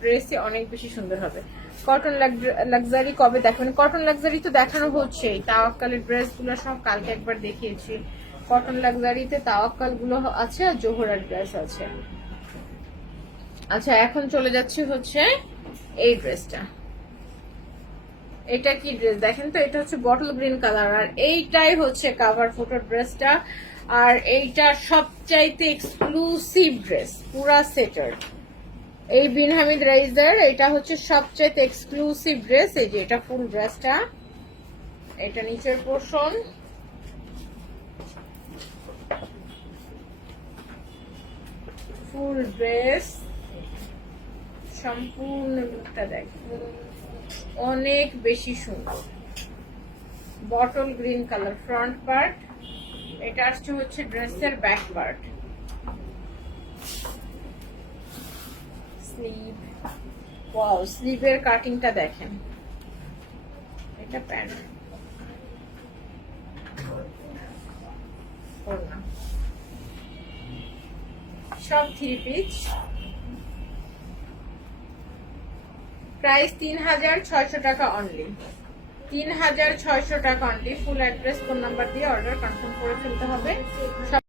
ড্রেসই অনেক বেশি সুন্দর হবে। কটন লাক্সারি কবে দেখবেন কটন লাক্সারি তো দেখানো হচ্ছেই। তাওয়াক্কালের ড্রেসগুলো সব কালকে একবার দেখিয়েছি। কটন লাক্সারিতে তাওয়াক্কালগুলো আছে আর জোহরার ড্রেস আছে। আচ্ছা এখন চলে যাচ্ছি হচ্ছে এই ড্রেসটা। এটা কি ড্রেস? দেখেন তো, এটা হচ্ছে বটল গ্রিন কালার আর এইটাই হচ্ছে কাভার ফটো ড্রেসটা। আর এইটা সবচাইতে এক্সক্লুসিভ ড্রেস, পুরা সেটার। এই বিন হামিদ রাইজার, এটা হচ্ছে সবচাইতে এক্সক্লুসিভ ড্রেস এই যে এটা ফুল ড্রেসটা এটা নিচের পোর্শন ফুল ড্রেস সম্পূর্ণ লুকটা দেখ। অনেক বেশি সুন্দর। Bottle green colour front part এটা আসছে হচ্ছে ড্রেসের ব্যাক পার্ট স্লিভ ওয়াও স্লিভের কাটিংটা দেখেন। এটা প্যান্ট। সব থ্রি পিচ প্রাইস তিন হাজার ছয়শো টাকা অনলি তিন হাজার ছয়শো টাকা only full address phone number দিয়ে অর্ডার কনফার্ম করে ফেলতে হবে।